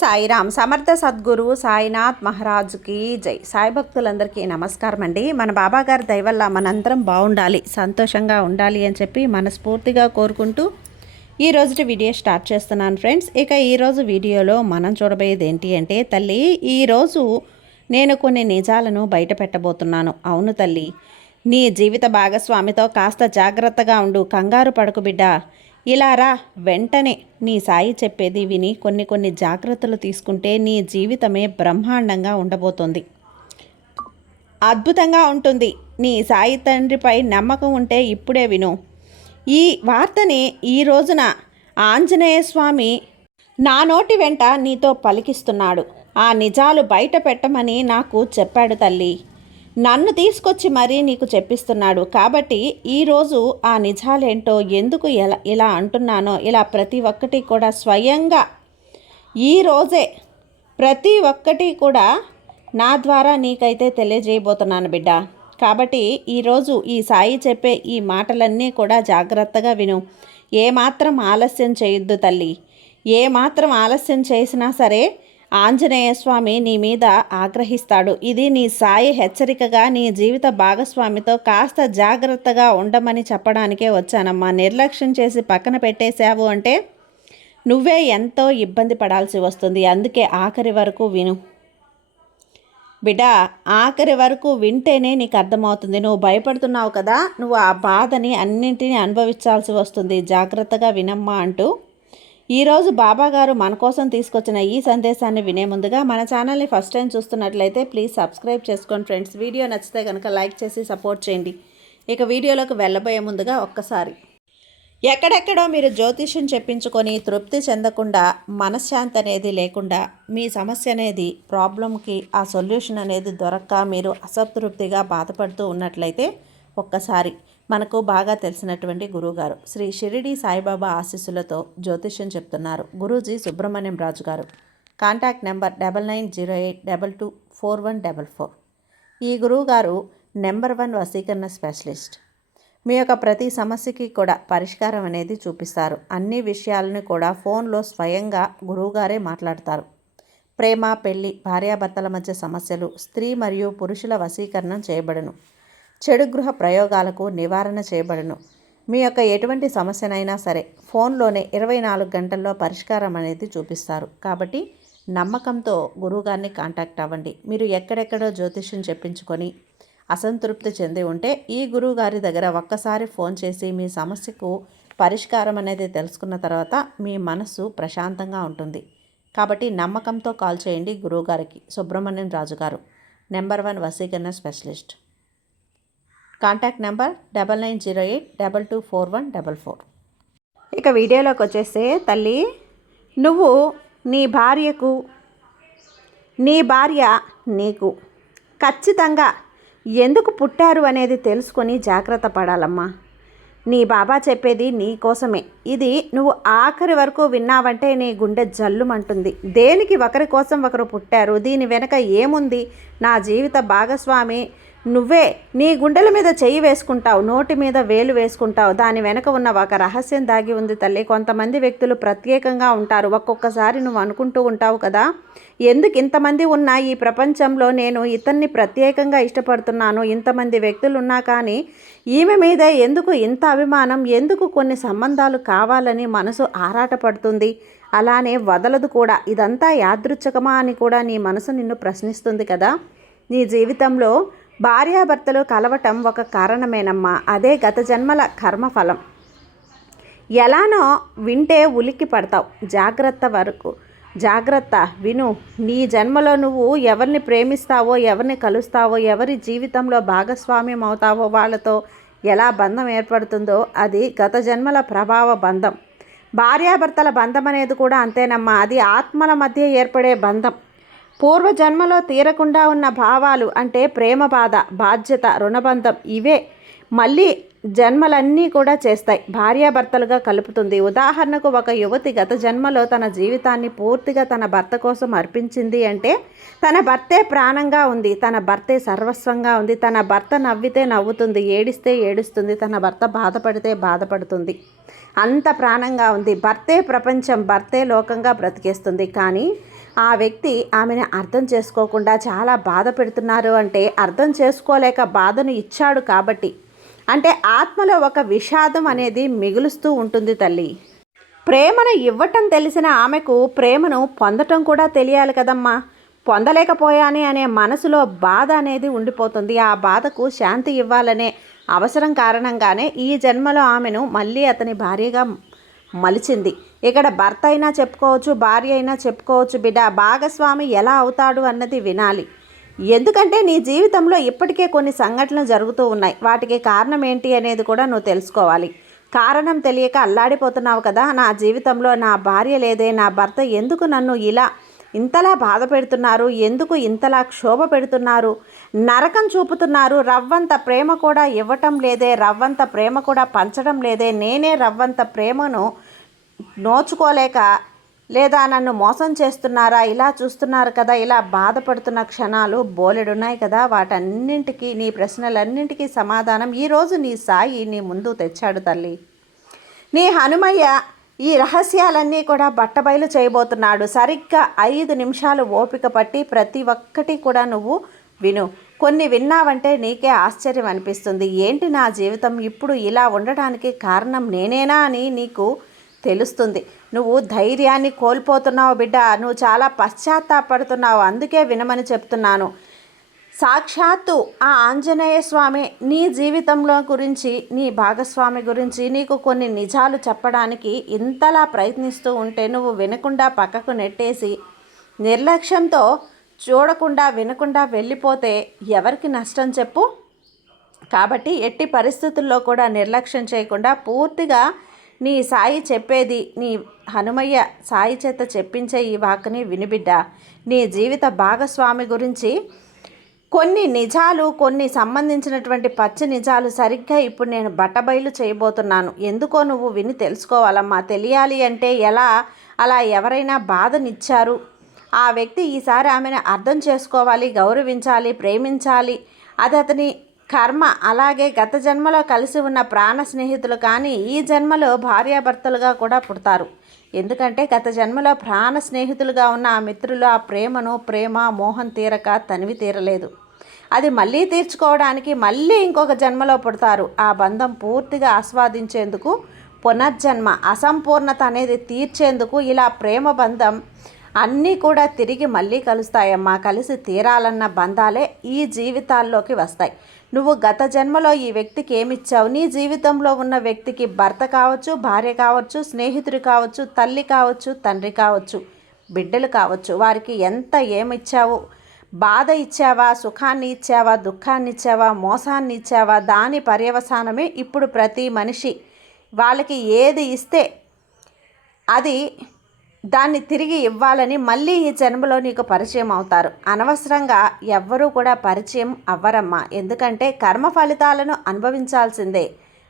సాయిరామ్. సమర్థ సద్గురు సాయినాథ్ మహారాజుకి జై. సాయి భక్తులందరికీ నమస్కారం అండి. మన బాబాగారి దయ వల్ల మనందరం బాగుండాలి, సంతోషంగా ఉండాలి అని చెప్పి మనస్ఫూర్తిగా కోరుకుంటూ ఈ రోజుటి వీడియో స్టార్ట్ చేస్తున్నాను ఫ్రెండ్స్. ఇక ఈరోజు వీడియోలో మనం చూడబోయేది ఏంటి అంటే, తల్లి ఈరోజు నేను కొన్ని నిజాలను బయట పెట్టబోతున్నాను. అవును తల్లి, నీ జీవిత భాగస్వామితో కాస్త జాగ్రత్తగా ఉండు, కంగారు పడకు బిడ్డ. ఇలా రా, వెంటనే నీ సాయి చెప్పేది విని కొన్ని జాగ్రత్తలు తీసుకుంటే నీ జీవితమే బ్రహ్మాండంగా ఉండబోతోంది, అద్భుతంగా ఉంటుంది. నీ సాయి తండ్రిపై నమ్మకం ఉంటే ఇప్పుడే విను. ఈ వార్తని ఈ రోజున ఆంజనేయ స్వామి నా నోటి వెంట నీతో పలికిస్తున్నాడు. ఆ నిజాలు బయట పెట్టమని నాకు చెప్పాడు తల్లి. నన్ను తీసుకొచ్చి మరీ నీకు చెప్పిస్తున్నాడు. కాబట్టి ఈరోజు ఆ నిజాలేంటో, ఎందుకు ఇలా అంటున్నానో, ఇలా ప్రతి ఒక్కటి కూడా స్వయంగా ఈరోజే ప్రతి ఒక్కటి కూడా నా ద్వారా నీకైతే తెలియజేయబోతున్నాను బిడ్డ. కాబట్టి ఈరోజు ఈ సాయి చెప్పే ఈ మాటలన్నీ కూడా జాగ్రత్తగా విను. ఏమాత్రం ఆలస్యం చేయొద్దు తల్లి. ఏమాత్రం ఆలస్యం చేసినా సరే ఆంజనేయ స్వామి నీ మీద ఆగ్రహిస్తాడు. ఇది నీ సాయి హెచ్చరికగా నీ జీవిత భాగస్వామితో కాస్త జాగ్రత్తగా ఉండమని చెప్పడానికే వచ్చానమ్మా. నిర్లక్ష్యం చేసి పక్కన పెట్టేశావు అంటే నువ్వే ఎంతో ఇబ్బంది పడాల్సి వస్తుంది. అందుకే ఆఖరి వరకు విను బిడ్డ. ఆఖరి వరకు వింటేనే నీకు అర్థమవుతుంది. నువ్వు భయపడుతున్నావు కదా, నువ్వు ఆ బాధని అన్నింటినీ అనుభవించాల్సి వస్తుంది. జాగ్రత్తగా వినమ్మా అంటూ ఈరోజు బాబాగారు మన కోసం తీసుకొచ్చిన ఈ సందేశాన్ని వినే ముందుగా మన ఛానల్ని ఫస్ట్ టైం చూస్తున్నట్లయితే ప్లీజ్ సబ్స్క్రైబ్ చేసుకోండి ఫ్రెండ్స్. వీడియో నచ్చితే కనుక లైక్ చేసి సపోర్ట్ చేయండి. ఇక వీడియోలోకి వెళ్ళబోయే ముందుగా ఒక్కసారి, ఎక్కడెక్కడో మీరు జ్యోతిష్యం చెప్పించుకొని తృప్తి చెందకుండా, మనశ్శాంతి అనేది లేకుండా, మీ సమస్య అనేది ప్రాబ్లంకి ఆ సొల్యూషన్ అనేది దొరక్క మీరు అసంతృప్తిగా బాధపడుతూ ఉన్నట్లయితే ఒక్కసారి మనకు బాగా తెలిసినటువంటి గురువుగారు శ్రీ షిరిడి సాయిబాబా ఆశీస్సులతో జ్యోతిష్యం చెప్తున్నారు గురూజీ సుబ్రహ్మణ్యం రాజు గారు. Contact number 9908224144. ఈ గురువుగారు నెంబర్ 1 వశీకరణ స్పెషలిస్ట్. మీ యొక్క ప్రతి సమస్యకి కూడా పరిష్కారం అనేది చూపిస్తారు. అన్ని విషయాలను కూడా ఫోన్లో స్వయంగా గురువుగారే మాట్లాడతారు. ప్రేమ, పెళ్లి, భార్యాభర్తల మధ్య సమస్యలు, స్త్రీ మరియు పురుషుల వశీకరణం చేయబడును. చెడు గృహ ప్రయోగాలకు నివారణ చేయబడును. మీ యొక్క ఎటువంటి సమస్యనైనా సరే ఫోన్లోనే 24 గంటల్లో పరిష్కారం అనేది చూపిస్తారు. కాబట్టి నమ్మకంతో గురువుగారిని కాంటాక్ట్ అవ్వండి. మీరు ఎక్కడెక్కడో జ్యోతిష్యం చెప్పించుకొని అసంతృప్తి చెంది ఉంటే ఈ గురువుగారి దగ్గర ఒక్కసారి ఫోన్ చేసి మీ సమస్యకు పరిష్కారం అనేది తెలుసుకున్న తర్వాత మీ మనసు ప్రశాంతంగా ఉంటుంది. కాబట్టి నమ్మకంతో కాల్ చేయండి గురువుగారికి. సుబ్రహ్మణ్యం రాజు గారు, నెంబర్ 1 వశీకరణ స్పెషలిస్ట్. Contact number 9908224144. ఇక వీడియోలోకి వచ్చేస్తే తల్లి, నువ్వు నీ భార్యకు, నీ భార్య నీకు ఖచ్చితంగా ఎందుకు పుట్టారు అనేది తెలుసుకొని జాగ్రత్త పడాలమ్మా. నీ బాబా చెప్పేది నీ కోసమే. ఇది నువ్వు ఆఖరి వరకు విన్నావంటే నీ గుండె జల్లుమంటుంది. దేనికి ఒకరి కోసం ఒకరు పుట్టారు, దీని వెనక ఏముంది, నా జీవిత భాగస్వామి నువ్వే, నీ గుండెల మీద చెయ్యి వేసుకుంటావు, నోటి మీద వేలు వేసుకుంటావు. దాని వెనక ఉన్న ఒక రహస్యం దాగి ఉంది తల్లి. కొంతమంది వ్యక్తులు ప్రత్యేకంగా ఉంటారు. ఒక్కొక్కసారి నువ్వు అనుకుంటూ ఉంటావు కదా, ఎందుకు ఇంతమంది ఉన్నా ఈ ప్రపంచంలో నేను ఇతన్ని ప్రత్యేకంగా ఇష్టపడుతున్నాను, ఇంతమంది వ్యక్తులు ఉన్నా కానీ ఈమె మీద ఎందుకు ఇంత అభిమానం, ఎందుకు కొన్ని సంబంధాలు కావాలని మనసు ఆరాటపడుతుంది, అలానే వదలదు కూడా. ఇదంతా యాదృచ్ఛికమా అని కూడా నీ మనసు నిన్ను ప్రశ్నిస్తుంది కదా. నీ జీవితంలో భార్యాభర్తలు కలవటం ఒక కారణమేనమ్మా. అదే గత జన్మల కర్మఫలం. ఎలానో వింటే ఉలిక్కి పడతావు. జాగ్రత్త విను. నీ జన్మలో నువ్వు ఎవరిని ప్రేమిస్తావో, ఎవరిని కలుస్తావో, ఎవరి జీవితంలో భాగస్వామ్యం అవుతావో, వాళ్ళతో ఎలా బంధం ఏర్పడుతుందో అది గత జన్మల ప్రభావ బంధం. భార్యాభర్తల బంధం అనేది కూడా అంతేనమ్మా. అది ఆత్మల మధ్య ఏర్పడే బంధం. పూర్వజన్మలో తీరకుండా ఉన్న భావాలు అంటే ప్రేమ, బాధ, బాధ్యత, రుణబంధం, ఇవే మళ్ళీ జన్మలన్నీ కూడా చేస్తాయి, భార్యాభర్తలుగా కలుపుతుంది. ఉదాహరణకు, ఒక యువతి గత జన్మలో తన జీవితాన్ని పూర్తిగా తన భర్త కోసం అర్పించింది అంటే తన భర్తే ప్రాణంగా ఉంది, తన భర్తే సర్వస్వంగా ఉంది. తన భర్త నవ్వితే నవ్వుతుంది, ఏడిస్తే ఏడుస్తుంది, తన భర్త బాధపడితే బాధపడుతుంది. అంత ప్రాణంగా ఉంది. భర్తే ప్రపంచం, భర్తే లోకంగా బ్రతికేస్తుంది. కానీ ఆ వ్యక్తి ఆమెను అర్థం చేసుకోకుండా చాలా బాధ పెడుతున్నారు అంటే అర్థం చేసుకోలేక బాధను ఇచ్చాడు కాబట్టి, అంటే ఆత్మలో ఒక విషాదం అనేది మిగులుస్తూ ఉంటుంది తల్లి. ప్రేమను ఇవ్వటం తెలిసిన ఆమెకు ప్రేమను పొందటం కూడా తెలియాలి కదమ్మా. పొందలేకపోయానే అనే మనసులో బాధ అనేది ఉండిపోతుంది. ఆ బాధకు శాంతి ఇవ్వాలనే అవసరం కారణంగానే ఈ జన్మలో ఆమెను మళ్ళీ అతని భార్యగా మలిచింది. ఇక్కడ భర్త అయినా చెప్పుకోవచ్చు, భార్య అయినా చెప్పుకోవచ్చు. బిడ్డ, భాగస్వామి ఎలా అవుతాడు అన్నది వినాలి. ఎందుకంటే నీ జీవితంలో ఇప్పటికే కొన్ని సంఘటనలు జరుగుతూ ఉన్నాయి. వాటికి కారణం ఏంటి అనేది కూడా నువ్వు తెలుసుకోవాలి. కారణం తెలియక అల్లాడిపోతున్నావు కదా. నా జీవితంలో నా భార్య లేదే, నా భర్త ఎందుకు నన్ను ఇంతలా బాధ పెడుతున్నారు, ఎందుకు ఇంతలా క్షోభ పెడుతున్నారు, నరకం చూపుతున్నారు, రవ్వంత ప్రేమ కూడా ఇవ్వటం లేదే, రవ్వంత ప్రేమ కూడా పంచడం లేదే, నేనే రవ్వంత ప్రేమను నోచుకోలేక లేదా నన్ను మోసం చేస్తున్నారా, ఇలా చూస్తున్నారు కదా, ఇలా బాధపడుతున్న క్షణాలు బోలెడున్నాయి కదా. వాటన్నింటికీ, నీ ప్రశ్నలన్నింటికీ సమాధానం ఈరోజు నీ సాయి నీ ముందు తెచ్చాడు తల్లి. నీ హనుమయ్య ఈ రహస్యాలన్నీ కూడా బట్టబయలు చేయబోతున్నాడు. సరిగ్గా 5 నిమిషాలు ఓపిక పట్టి ప్రతి ఒక్కటి కూడా నువ్వు విను. కొన్ని విన్నావంటే నీకే ఆశ్చర్యం అనిపిస్తుంది. ఏంటి నా జీవితం ఇప్పుడు ఇలా ఉండడానికి కారణం నేనేనా అని నీకు తెలుస్తుంది. నువ్వు ధైర్యాన్ని కోల్పోతున్నావు బిడ్డ, నువ్వు చాలా పశ్చాత్తాపడుతున్నావు. అందుకే వినమని చెప్తున్నాను. సాక్షాత్తు ఆ ఆంజనేయ స్వామి నీ జీవితంలో గురించి, నీ భాగస్వామి గురించి నీకు కొన్ని నిజాలు చెప్పడానికి ఇంతలా ప్రయత్నిస్తూ ఉంటే నువ్వు వినకుండా పక్కకు నెట్టేసి నిర్లక్ష్యంతో చూడకుండా వినకుండా వెళ్ళిపోతే ఎవరికి నష్టం చెప్పు. కాబట్టి ఎట్టి పరిస్థితుల్లో కూడా నిర్లక్ష్యం చేయకుండా పూర్తిగా నీ సాయి చెప్పేది, నీ హనుమయ్య సాయి చేత చెప్పించే ఈ వాక్కుని వినిబిడ్డ. నీ జీవిత భాగస్వామి గురించి కొన్ని నిజాలు, కొన్ని సంబంధించినటువంటి పచ్చి నిజాలు సరిగ్గా ఇప్పుడు నేను బట్టబయలు చేయబోతున్నాను. ఎందుకో నువ్వు విని తెలుసుకోవాలమ్మా. తెలియాలి అంటే అలా ఎవరైనా బాధనిచ్చారు, ఆ వ్యక్తి ఈసారి ఆమెను అర్థం చేసుకోవాలి, గౌరవించాలి, ప్రేమించాలి. అది అతని కర్మ. అలాగే గత జన్మలో కలిసి ఉన్న ప్రాణ స్నేహితులు కానీ ఈ జన్మలో భార్యాభర్తలుగా కూడా పుడతారు. ఎందుకంటే గత జన్మలో ప్రాణ స్నేహితులుగా ఉన్న ఆ మిత్రులు ఆ ప్రేమ మోహం తీరక తనివి తీరలేదు. అది మళ్ళీ తీర్చుకోవడానికి మళ్ళీ ఇంకొక జన్మలో పుడతారు. ఆ బంధం పూర్తిగా ఆస్వాదించేందుకు, పునర్జన్మ అసంపూర్ణత అనేది తీర్చేందుకు ఇలా ప్రేమ బంధం అన్నీ కూడా తిరిగి మళ్ళీ కలుస్తాయమ్మా. కలిసి తీరాలన్న బంధాలే ఈ జీవితాల్లోకి వస్తాయి. నువ్వు గత జన్మలో ఈ వ్యక్తికి ఏమిచ్చావు, నీ జీవితంలో ఉన్న వ్యక్తికి భర్త కావచ్చు, భార్య కావచ్చు, స్నేహితుడు కావచ్చు, తల్లి కావచ్చు, తండ్రి కావచ్చు, బిడ్డలు కావచ్చు, వారికి ఎంత ఏమిచ్చావు, బాధ ఇచ్చావా, సుఖాన్ని ఇచ్చావా, దుఃఖాన్ని ఇచ్చావా, మోసాన్ని ఇచ్చావా, దాని పర్యవసానమే ఇప్పుడు ప్రతి మనిషి వాళ్ళకి ఏది ఇస్తే అది దాన్ని తిరిగి ఇవ్వాలని మళ్ళీ ఈ జన్మలో నీకు పరిచయం అవుతారు. అనవసరంగా ఎవ్వరూ కూడా పరిచయం అవ్వరమ్మా. ఎందుకంటే కర్మ ఫలితాలను అనుభవించాల్సిందే.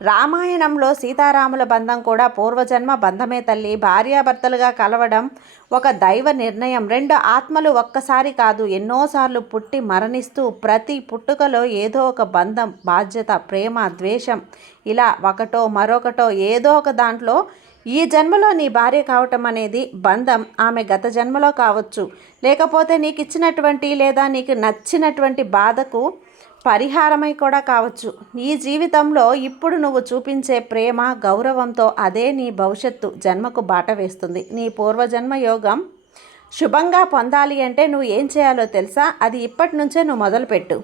రామాయణంలో సీతారాముల బంధం కూడా పూర్వజన్మ బంధమే తల్లి. భార్యాభర్తలుగా కలవడం ఒక దైవ నిర్ణయం. 2 ఆత్మలు ఒక్కసారి కాదు ఎన్నోసార్లు పుట్టి మరణిస్తూ ప్రతి పుట్టుకలో ఏదో ఒక బంధం, బాధ్యత, ప్రేమ, ద్వేషం ఇలా ఒకటో మరొకటో ఏదో ఒక దాంట్లో ఈ జన్మలో నీ భార్య కావటం అనేది బంధం. ఆమె గత జన్మలో కావచ్చు, లేకపోతే నీకు ఇచ్చినటువంటి లేదా నీకు నచ్చినటువంటి బాధకు పరిహారమై కూడా కావచ్చు. ఈ జీవితంలో ఇప్పుడు నువ్వు చూపించే ప్రేమ, గౌరవంతో అదే నీ భవిష్యత్తు జన్మకు బాట వేస్తుంది. నీ పూర్వజన్మ యోగం శుభంగా పొందాలి అంటే నువ్వు ఏం చేయాలో తెలుసా? అది ఇప్పటి నుంచే నువ్వు మొదలుపెట్టు.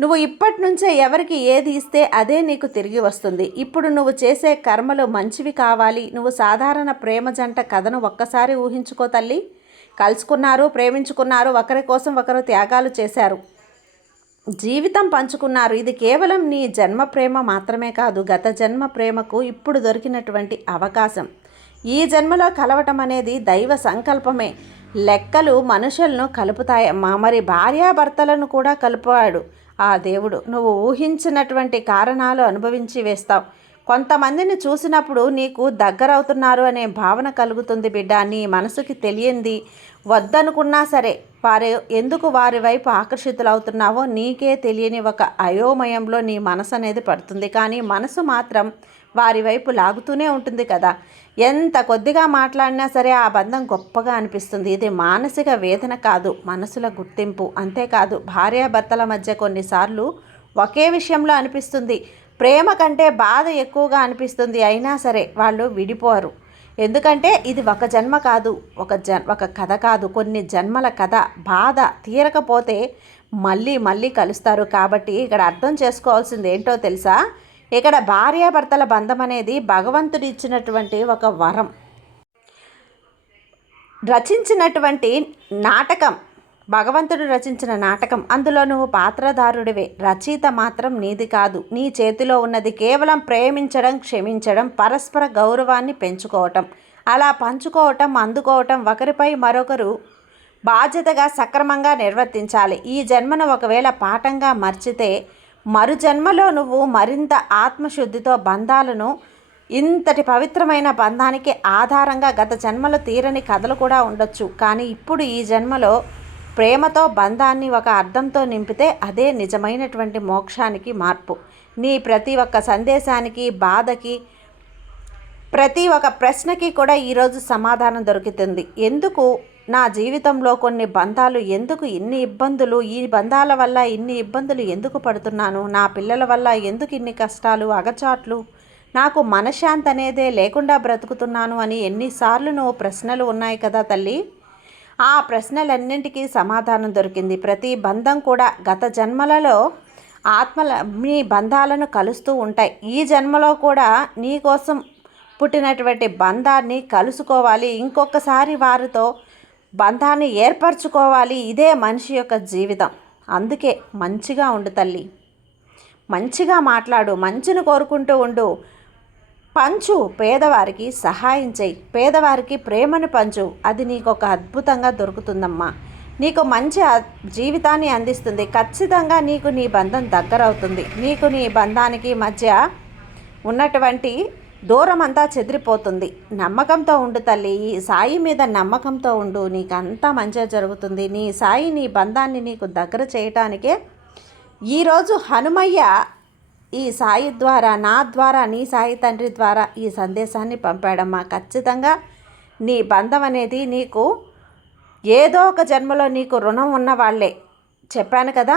నువ్వు ఇప్పటి నుంచే ఎవరికి ఏది ఇస్తే అదే నీకు తిరిగి వస్తుంది. ఇప్పుడు నువ్వు చేసే కర్మలు మంచివి కావాలి. నువ్వు సాధారణ ప్రేమ జంట కథను ఒక్కసారి ఊహించుకో తల్లి. కలుసుకున్నారు, ప్రేమించుకున్నారు, ఒకరి కోసం ఒకరు త్యాగాలు చేశారు, జీవితం పంచుకున్నారు. ఇది కేవలం నీ జన్మ ప్రేమ మాత్రమే కాదు, గత జన్మ ప్రేమకు ఇప్పుడు దొరికినటువంటి అవకాశం. ఈ జన్మలో కలవటం అనేది దైవ సంకల్పమే. లెక్కలు మనుషులను కలుపుతాయమ్మా. మరి భార్యాభర్తలను కూడా కలుపువాడు ఆ దేవుడు. నువ్వు ఊహించినటువంటి కారణాలు అనుభవించి వేస్తావు. కొంతమందిని చూసినప్పుడు నీకు దగ్గరవుతున్నారు అనే భావన కలుగుతుంది బిడ్డ. నీ మనసుకి తెలియంది వద్దనుకున్నా సరే ఎందుకు వారి వైపు ఆకర్షితులవుతున్నావో నీకే తెలియని ఒక అయోమయంలో నీ మనసు అనేది పడుతుంది. కానీ మనసు మాత్రం వారి వైపు లాగుతూనే ఉంటుంది కదా. ఎంత కొద్దిగా మాట్లాడినా సరే ఆ బంధం గొప్పగా అనిపిస్తుంది. ఇది మానసిక వేదన కాదు, మనసుల గుర్తింపు. అంతేకాదు, భార్యాభర్తల మధ్య కొన్నిసార్లు ఒకే విషయంలో అనిపిస్తుంది, ప్రేమ కంటే బాధ ఎక్కువగా అనిపిస్తుంది. అయినా సరే వాళ్ళు విడిపోరు. ఎందుకంటే ఇది ఒక జన్మ కాదు, ఒక కథ కాదు, కొన్ని జన్మల కథ. బాధ తీరకపోతే మళ్ళీ మళ్ళీ కలుస్తారు. కాబట్టి ఇక్కడ అర్థం చేసుకోవాల్సింది ఏంటో తెలుసా? ఇక్కడ భార్యాభర్తల బంధం అనేది భగవంతుడు ఇచ్చినటువంటి ఒక వరం. రచించినటువంటి నాటకం, భగవంతుడు రచించిన నాటకం. అందులో నువ్వు పాత్రధారుడివే, రచయిత మాత్రం నీది కాదు. నీ చేతిలో ఉన్నది కేవలం ప్రేమించడం, క్షమించడం, పరస్పర గౌరవాన్ని పెంచుకోవటం, అలా పంచుకోవటం, అందుకోవటం, ఒకరిపై మరొకరు బాధ్యతగా సక్రమంగా నిర్వర్తించాలి. ఈ జన్మను ఒకవేళ పాఠంగా మర్చితే మరు జన్మలో నువ్వు మరింత ఆత్మశుద్ధితో బంధాలను, ఇంతటి పవిత్రమైన బంధానికి ఆధారంగా గత జన్మలో తీరని కథలు కూడా ఉండొచ్చు. కానీ ఇప్పుడు ఈ జన్మలో ప్రేమతో బంధాన్ని ఒక అర్థంతో నింపితే అదే నిజమైనటువంటి మోక్షానికి మార్పు. నీ ప్రతి ఒక్క సందేశానికి, బాధకి, ప్రతి ఒక్క ప్రశ్నకి కూడా ఈరోజు సమాధానం దొరుకుతుంది. ఎందుకు నా జీవితంలో కొన్ని బంధాలు, ఎందుకు ఇన్ని ఇబ్బందులు, ఈ బంధాల వల్ల ఇన్ని ఇబ్బందులు ఎందుకు పడుతున్నాను, నా పిల్లల వల్ల ఎందుకు ఇన్ని కష్టాలు, అగచాట్లు, నాకు మనశ్శాంతి అనేదే లేకుండా బ్రతుకుతున్నాను అని ఎన్నిసార్లు నువ్వు ప్రశ్నలు ఉన్నాయి కదా తల్లి. ఆ ప్రశ్నలన్నింటికీ సమాధానం దొరికింది. ప్రతి బంధం కూడా గత జన్మలలో ఆత్మల మీ బంధాలను కలుస్తూ ఉంటాయి. ఈ జన్మలో కూడా నీ కోసం పుట్టినటువంటి బంధాన్ని కలుసుకోవాలి, ఇంకొకసారి వారితో బంధాన్ని ఏర్పరచుకోవాలి. ఇదే మనిషి యొక్క జీవితం. అందుకే మంచిగా ఉండు తల్లి, మంచిగా మాట్లాడు, మంచిని కోరుకుంటూ ఉండు, పంచు, పేదవారికి సహాయం చేయి, పేదవారికి ప్రేమను పంచు. అది నీకు ఒక అద్భుతంగా దొరుకుతుందమ్మా. నీకు మంచి జీవితాన్ని అందిస్తుంది. ఖచ్చితంగా నీకు నీ బంధం దగ్గరవుతుంది. నీకు నీ బంధానికి మధ్య ఉన్నటువంటి దూరం అంతా చెదిరిపోతుంది. నమ్మకంతో ఉండు తల్లి, ఈ సాయి మీద నమ్మకంతో ఉండు, నీకు అంతా మంచిగా జరుగుతుంది. నీ సాయి నీ బంధాన్ని నీకు దగ్గర చేయటానికే ఈరోజు హనుమయ్య ఈ సాయి ద్వారా, నా ద్వారా, నీ సాయి తండ్రి ద్వారా ఈ సందేశాన్ని పంపాడమ్మా. ఖచ్చితంగా నీ బంధం అనేది నీకు ఏదో ఒక జన్మలో నీకు రుణం ఉన్న వాళ్ళే, చెప్పాను కదా,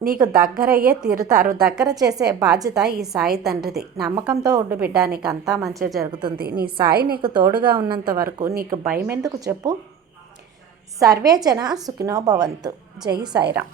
నీకు దగ్గరయ్యే తీరుతారు. దగ్గర చేసే బాధ్యత ఈ సాయి తండ్రిది. నమ్మకంతో ఉండు బిడ్డ, నీకు అంతా మంచిగా జరుగుతుంది. నీ సాయి నీకు తోడుగా ఉన్నంత వరకు నీకు భయం ఎందుకు చెప్పు. సర్వే జన సుఖినో భవంతు. జై సాయిరామ్.